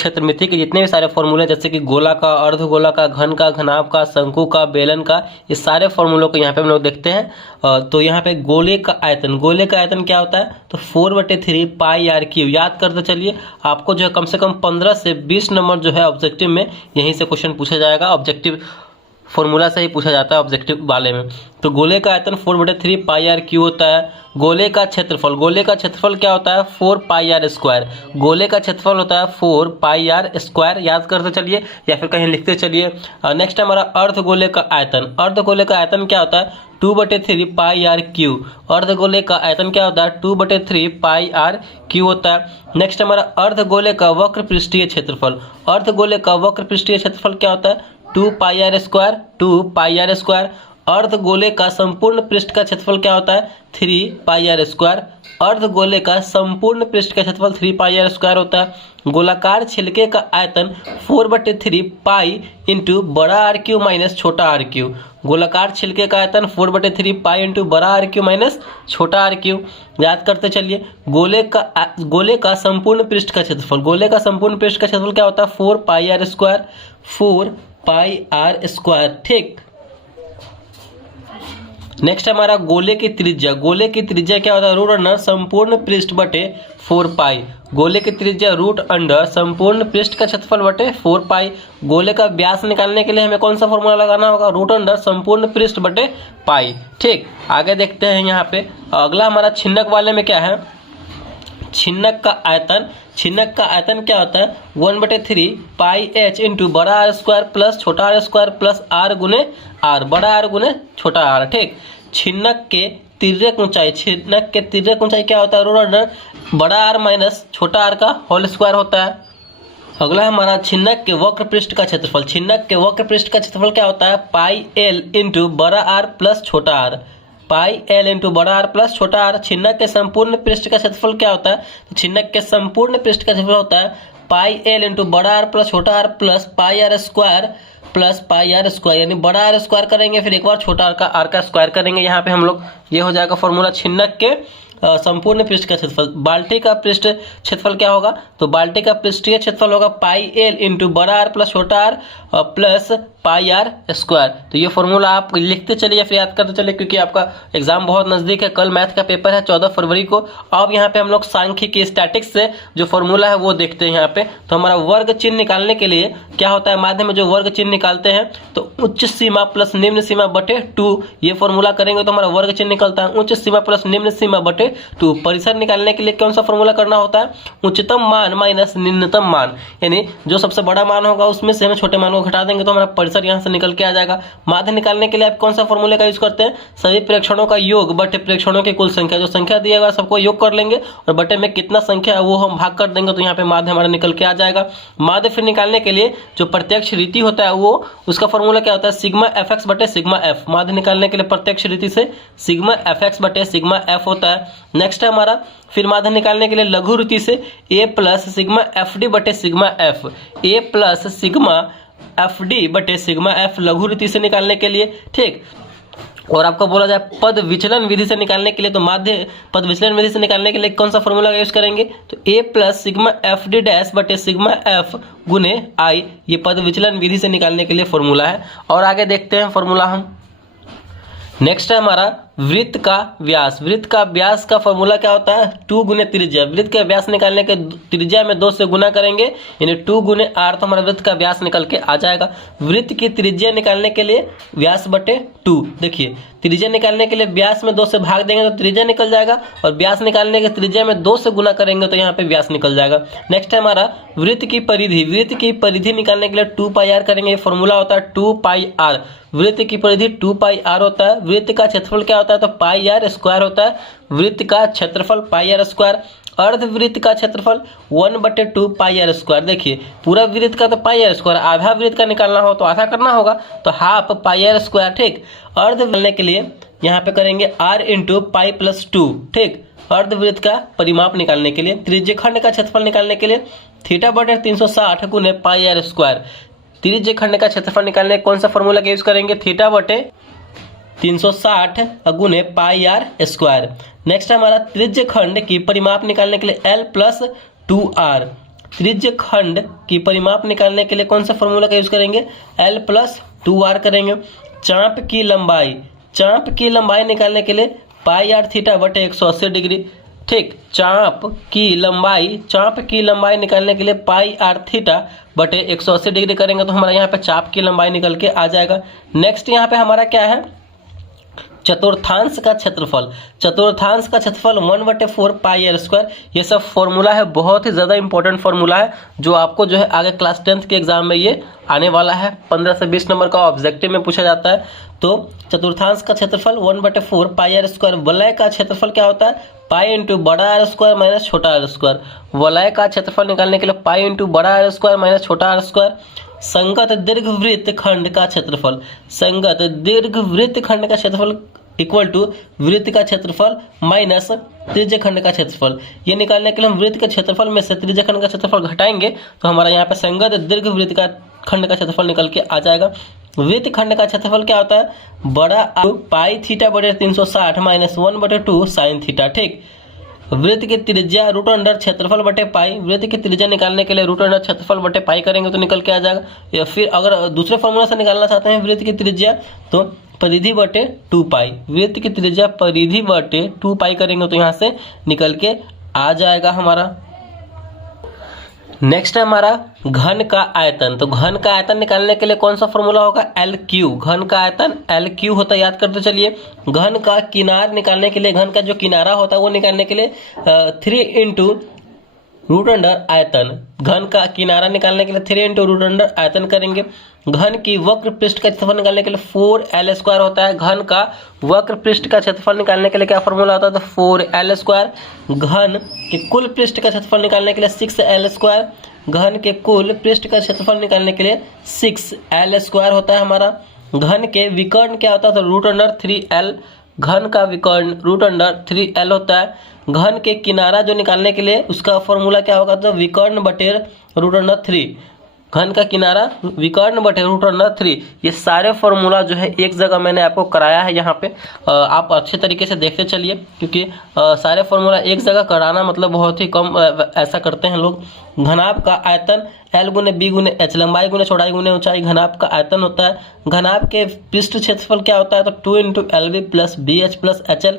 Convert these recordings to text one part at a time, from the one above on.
क्षेत्रमिति के जितने भी सारे फॉर्मूले जैसे कि गोला का, अर्धगोला का, घन का, घनाभ का, शंकु का, बेलन का, ये सारे फॉर्मूलों को यहाँ पे हम लोग देखते हैं। तो यहाँ पे गोले का आयतन क्या होता है, तो 4/3 पाई आर क्यू। याद करते चलिए, आपको जो है कम से कम 15 से 20 नंबर जो है ऑब्जेक्टिव में यहीं से क्वेश्चन पूछा जाएगा। ऑब्जेक्टिव फॉर्मूला से ही पूछा जाता है ऑब्जेक्टिव वाले में। तो गोले का आयतन 4/3 पाई आर क्यू होता है। गोले का क्षेत्रफल क्या होता है, 4 पाई आर स्क्वायर। गोले का क्षेत्रफल होता है 4 पाई आर स्क्वायर। याद करते चलिए या फिर कहीं लिखते चलिए। नेक्स्ट हमारा अर्धगोले का आयतन क्या होता है, 2/3 पाई आर क्यू। अर्धगोले का आयतन क्या होता है, 2/3 पाई आर क्यू होता है। नेक्स्ट हमारा अर्धगोले का वक्र पृष्ठीय क्षेत्रफल क्या होता है, 2 पाई आर स्क्वायर। अर्धगोले का संपूर्ण पृष्ठ का क्षेत्रफल क्या होता है, 3 पाई आर स्क्वायर। अर्धगोले का संपूर्ण पृष्ठ का क्षेत्रफल 3 पाई आर स्क्वायर होता है। गोलाकार छिलके का आयतन 4/3 पाई इंटू बड़ा आर क्यू माइनस छोटा आर क्यू। गोलाकार छिलके का आयतन 4/3 पाई इंटू बड़ा आर क्यू माइनस छोटा आर क्यू। याद करते चलिए, गोले का संपूर्ण पृष्ठ का क्षेत्रफल क्या होता है, 4 पाई आर स्क्वायर। ठीक। नेक्स्ट हमारा गोले की त्रिज्या क्या होता है, रूट अंडर संपूर्ण पृष्ठ बटे 4 पाई। गोले की त्रिज्या रूट अंडर संपूर्ण पृष्ठ का क्षेत्रफल बटे 4 पाई। गोले का व्यास निकालने के लिए हमें कौन सा फॉर्मूला लगाना होगा, रूट अंडर संपूर्ण पृष्ठ बटे पाई। ठीक, आगे देखते हैं यहाँ पे। अगला हमारा छिन्नक वाले में क्या है, छिन्नक का आयतन क्या होता है, 1/3 पाई एच इंटू बड़ा आर स्क्वायर प्लस छोटा आर स्क्वायर प्लस आर गुने आर, बड़ा आर गुने छोटा आर। ठीक। छिन्नक के तिर्यक ऊंचाई क्या होता है, रूट अंडर बड़ा आर माइनस छोटा आर का होल स्क्वायर होता है। अगला हमारा छिन्नक के वक्र पृष्ठ का क्षेत्रफल क्या होता है, पाई एल इंटू बड़ा आर प्लस छोटा आर। पाई एल इंटू बड़ा आर प्लस छोटा आर। छिन्नक के संपूर्ण पृष्ठ का क्षेत्रफल क्या होता है, तो छिन्नक के संपूर्ण पृष्ठ का क्षेत्रफल होता है पाई एल इंटू बड़ा आर प्लस छोटा r plus pi r square, यानी बड़ा आर स्क्वायर करेंगे फिर एक बार छोटा आर का स्क्वायर करेंगे। यहाँ पे हम लोग ये हो जाएगा फॉर्मूला छिन्नक के संपूर्ण पृष्ठ का क्षेत्रफल। बाल्टी का पृष्ठ क्षेत्रफल क्या होगा, तो बाल्टी का पृष्ठीय क्षेत्रफल होगा पाई एल इंटू बड़ा आर प्लस छोटा r plus pi r square. तो ये फॉर्मूला आप लिखते चलिए या फिर याद करते चलिए, क्योंकि आपका एग्जाम बहुत नज़दीक है। कल मैथ का पेपर है 14 फरवरी को। अब यहाँ पे हम लोग सांख्यिकी स्टैटिक्स से जो फॉर्मूला है वो देखते हैं यहाँ पे। तो हमारा वर्ग चिन्ह निकालने के लिए क्या होता है, माध्यम में जो वर्ग चिन्ह निकालते हैं तो उच्च सीमा प्लस निम्न सीमा बटे 2, ये फॉर्मूला करेंगे तो हमारा वर्ग चिन्ह निकलता है उच्च सीमा प्लस निम्न सीमा बटे 2। परिसर निकालने के लिए कौन सा फॉर्मूला करना होता है, उच्चतम मान माइनस निम्नतम मान, यानी जो सबसे बड़ा मान होगा उसमें से हमें छोटे मान को घटा देंगे तो हमारा परिसर यहाँ से निकल के आ जाएगा। माध्य निकालने के लिए आप कौन सा फॉर्मूले का यूज करते हैं, सभी प्रेक्षणों का योग बटे प्रेक्षणों की कुल संख्या। जो संख्या दिया हुआ सबको योग कर लेंगे और बटे में कितना संख्या है वो हम भाग कर देंगे तो यहाँ पे माध्य हमारा निकल के आ जाएगा। माध्य फिर निकालने के लिए जो प्रत्यक्ष रीति होता है वो उसका फॉर्मूला क्या होता है, सिग्मा एफ एक्स बटे सिग्मा एफ। माध्य निकालने के लिए प्रत्यक्ष रीति से सिग्मा एफ एक्स बटे सिग्मा एफ होता है। नेक्स्ट है हमारा फिर माध्य निकालने के लिए लघु रीति से ए प्लस सिग्मा एफ डी बटे सिग्मा एफ, ए प्लस सिग्मा एफ डी बटे सिग्मा एफ लघु रीति से निकालने के लिए। ठीक। और आपको बोला जाए पद विचलन विधि से निकालने के लिए, तो माध्य पद विचलन विधि से निकालने के लिए कौन सा फॉर्मूला यूज करेंगे, तो A plus sigma F D dash बटे सिग्मा एफ गुने आई, ये पद विचलन विधि से निकालने के लिए फॉर्मूला है। और आगे देखते हैं फॉर्मूला हम। नेक्स्ट है हमारा वृत्त का व्यास का फॉर्मूला क्या होता है, 2 गुने त्रिज्या। वृत्त का व्यास निकालने के त्रिज्या में 2 से गुना करेंगे यानी 2 गुने आर, तो हमारा वृत्त का व्यास निकल के आ जाएगा। वृत्त की त्रिज्या निकालने के लिए व्यास बटे 2, देखिए त्रिज्या निकालने के लिए व्यास में 2 से भाग देंगे तो त्रिज्या निकल जाएगा और व्यास निकालने के त्रिज्या में 2 से गुना करेंगे तो यहाँ पे व्यास निकल जाएगा। नेक्स्ट है हमारा वृत्त की परिधि निकालने के लिए 2 पाई आर करेंगे। फॉर्मूला होता है 2 पाई आर। वृत्त की परिधि 2 पाई आर होता है। वृत्त का क्षेत्रफल क्या होता है, तो पाई आर स्क्वायर होता है। वृत्त का क्षेत्रफल पाई आर स्क्वायर। अर्धवृत्त का क्षेत्रफल 1/2 पाई आर स्क्वायर। देखिए पूरा वृत्त का तो पाई आर स्क्वायर, आधा वृत्त का निकालना हो तो आधा करना होगा तो हाफ पाई आर स्क्वायर। ठीक। अर्ध निकालने के लिए यहाँ पे करेंगे r इंटू पाई प्लस 2। ठीक। अर्धवृत्त का परिमाप निकालने के लिए, त्रिज्यखंड का क्षेत्रफल निकालने के लिए थीटा बटे 360 गुने पाई आर स्क्वायर। त्रिज्यखंड का क्षेत्रफल निकालने कौन सा फॉर्मूला का यूज करेंगे, थीटा बटे 360 गुने पाई आर स्क्वायर। नेक्स्ट हमारा त्रिज्यखंड की परिमाप निकालने के लिए L प्लस 2R। त्रिज्य खंड की परिमाप निकालने के लिए कौन सा फॉर्मूला का यूज करेंगे, L+2R करेंगे। चाप की लंबाई निकालने के लिए पाई आर थीटा बटे 180 डिग्री। ठीक, चाप की लंबाई निकालने के लिए पाई आर थीटा बटे 180 डिग्री करेंगे तो हमारा यहाँ पे चाप की लंबाई निकल के आ जाएगा। नेक्स्ट यहाँ पे हमारा क्या है, चतुर्थांश का क्षेत्रफल 1/4 पाई आर स्क्वायर। ये सब फॉर्मूला है, बहुत ही ज़्यादा इंपॉर्टेंट फॉर्मूला है जो आपको जो है आगे क्लास 10th के एग्जाम में ये आने वाला है। 15 से 20 नंबर का ऑब्जेक्टिव में पूछा जाता है। तो चतुर्थांश का क्षेत्रफल 1/4 पाई आर स्क्वायर। वलय का क्षेत्रफल क्या होता है, पाई इंटू बड़ा आर स्क्वायर माइनस छोटा आर स्क्वायर। वलय का क्षेत्रफल निकालने के लिए पाई इंटू बड़ा आर स्क्वायर माइनस छोटा आर स्क्वायर। संगत दीर्घवृत्त खंड का क्षेत्रफल इक्वल टू वृत्त का क्षेत्रफल माइनस त्रिज्य खंड का क्षेत्रफल। ये निकालने के लिए हम वृत्त के क्षेत्रफल में से त्रिज्य खंड का क्षेत्रफल घटाएंगे तो हमारा यहाँ पे संगत दीर्घवृत्त का खंड का क्षेत्रफल निकल के आ जाएगा। वृत्त खंड का क्षेत्रफल क्या होता है, बड़ा पाई थीटा बटे 360 माइनस 1/2 साइन थीटा। ठीक, वृत्त की त्रिज्या रूट अंडर क्षेत्रफल बटे पाई। वृत्त की त्रिज्या निकालने के लिए रूट अंडर क्षेत्रफल बटे पाई करेंगे तो निकल के आ जाएगा। या फिर अगर दूसरे फॉर्मूला से निकालना चाहते हैं वृत्त की त्रिज्या तो परिधि बटे 2 पाई। वृत्त की त्रिज्या परिधि बटे 2 पाई करेंगे तो यहाँ से निकल के आ जाएगा हमारा। नेक्स्ट है हमारा घन का आयतन। तो घन का आयतन निकालने के लिए कौन सा फॉर्मूला होगा, LQ। घन का आयतन LQ होता है, याद करते चलिए। घन का किनार निकालने के लिए, घन का जो किनारा होता है वो निकालने के लिए 3 इंटू रूट अंडर आयतन। घन का किनारा निकालने के लिए 3 इंटू रूट अंडर आयतन करेंगे। घन की वक्र पृष्ठ का क्षेत्रफल निकालने के लिए 4L² होता है। घन का वक्र पृष्ठ का क्षेत्रफल निकालने के लिए क्या फॉर्मूला होता है, तो 4L²। घन के कुल पृष्ठ का क्षेत्रफल निकालने के लिए 6L²। घन के कुल पृष्ठ का क्षेत्रफल निकालने के लिए 6L² होता है हमारा। घन के विकर्ण क्या होता है, तो रूट अंडर 3L। घन का विकर्ण रूट अंडर 3L होता है। घन के किनारा जो निकालने के लिए उसका फॉर्मूला क्या होगा, तो विकर्ण बटे रूट अंडर 3। घन का किनारा विकर्ण बटे रूट अंडर 3। ये सारे फॉर्मूला जो है एक जगह मैंने आपको कराया है यहाँ पे, आप अच्छे तरीके से देखते चलिए क्योंकि सारे फॉर्मूला एक जगह कराना मतलब बहुत ही कम ऐसा करते हैं लोग। घनाभ का आयतन L गुने B गुने H, लंबाई गुने चौड़ाई गुने ऊंचाई घनाभ का आयतन होता है। घनाभ के पृष्ठ क्षेत्रफल क्या होता है, तो 2 into LB plus BH plus HL।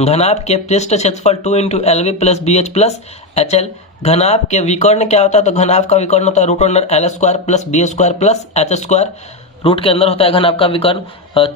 घनाभ के पृष्ठ क्षेत्रफल 2 into LB plus BH plus HL। घनाभ के विकर्ण क्या होता है, तो घनाभ का विकर्ण होता है root under L² plus B² plus H²। Root के अंदर होता है घनाभ का विकर्ण।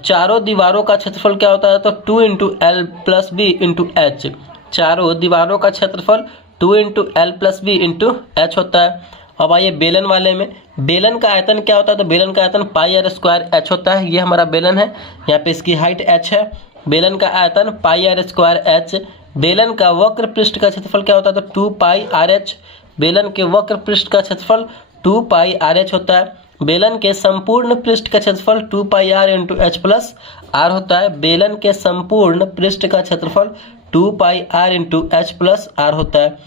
चारों दीवारों का क्षेत्रफल क्या होता है, तो 2 into L plus B into H। चारों दीवारों का क्षेत्रफल 2 into L plus B into H होता है। अब आइए बेलन वाले में। बेलन का आयतन क्या होता है, तो बेलन का आयतन पाई आर स्क्वायर H होता है। ये हमारा बेलन है, यहाँ पे इसकी हाइट H है। बेलन का आयतन पाई आर स्क्वायर H। बेलन का वक्र पृष्ठ का क्षेत्रफल क्या होता है, तो 2 पाई आर एच। बेलन के वक्र पृष्ठ का क्षेत्रफल 2 पाई आर एच होता है। बेलन के संपूर्ण पृष्ठ का क्षेत्रफल 2 pi R into H plus R होता है। बेलन के संपूर्ण पृष्ठ का क्षेत्रफल 2 pi R into H plus R होता है।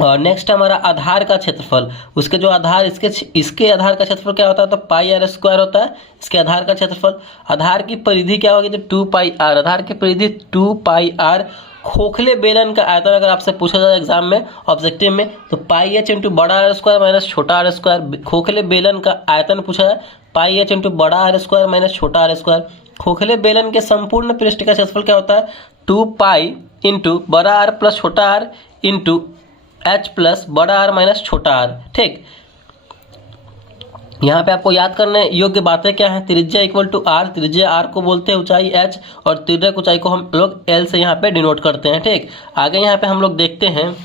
और नेक्स्ट हमारा आधार का क्षेत्रफल। उसके जो आधार इसके आधार का क्षेत्रफल क्या होता है, तो पाई आर स्क्वायर होता है इसके आधार का क्षेत्रफल। आधार की परिधि क्या होगी, तो 2 पाई आर। आधार की परिधि 2 पाई आर। खोखले बेलन का आयतन अगर आपसे पूछा जाए एग्जाम में ऑब्जेक्टिव में, तो पाई एच इंटू बड़ा आर स्क्वायर माइनस छोटा आर स्क्वायर। खोखले बेलन का आयतन पूछा जाए, पाई एच इंटू बड़ा आर स्क्वायर माइनस छोटा आर स्क्वायर। खोखले बेलन के संपूर्ण पृष्ठ का क्षेत्रफल क्या होता है, 2 पाई इंटू बड़ा आर प्लस छोटा आर इंटू एच प्लस बड़ा आर माइनस छोटा आर। ठीक, यहाँ पे आपको याद करने योग्य बातें क्या है, त्रिज्या इक्वल टू आर। त्रिज्या आर को बोलते हैं ऊंचाई एच, और तिर्यक ऊंचाई को हम लोग एल से यहाँ पे डिनोट करते हैं। ठीक, आगे यहाँ पे हम लोग देखते हैं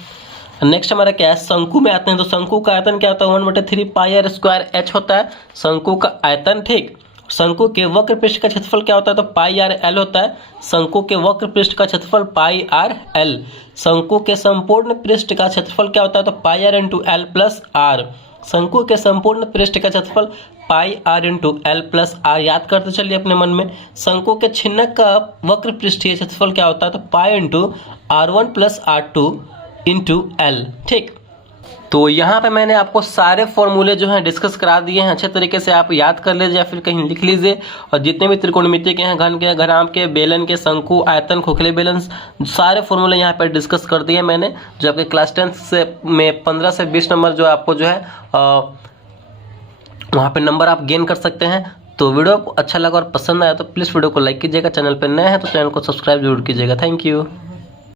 नेक्स्ट हमारा क्या है, शंकु में आते हैं। तो शंकु का आयतन क्या होता है, 1/3 पाई आर स्क्वायर एच होता है शंकु का आयतन। ठीक, शंकु के वक्र पृष्ठ का क्षेत्रफल क्या होता है, तो पाई आर एल होता है। शंकु के वक्र पृष्ठ का क्षेत्रफल पाई आर एल। शंकु के संपूर्ण पृष्ठ का क्षेत्रफल क्या होता है, तो pi R into L plus R. शंकु के संपूर्ण पृष्ठ का क्षेत्रफल pi R into L plus R. याद करते चलिए अपने मन में। शंकु के छिन्नक का वक्र पृष्ठीय क्षेत्रफल क्या होता है, तो pi into R1 plus R2 into L. ठीक, तो यहाँ पे मैंने आपको सारे फॉर्मूले जो हैं डिस्कस करा दिए हैं, अच्छे तरीके से आप याद कर लीजिए या फिर कहीं लिख लीजिए। और जितने भी त्रिकोणमिति के हैं, घन के, घनाभ के, बेलन के, शंकु, आयतन, खोखले बेलन, सारे फॉर्मूले यहाँ पर डिस्कस कर दिए मैंने, जो आपके क्लास 10 से में 15 से 20 नंबर जो आपको जो है वहाँ पे नंबर आप गेन कर सकते हैं। तो वीडियो को अच्छा लगा और पसंद आया तो प्लीज़ वीडियो को लाइक कीजिएगा, चैनल पर नए हैं तो चैनल को सब्सक्राइब जरूर कीजिएगा। Thank you.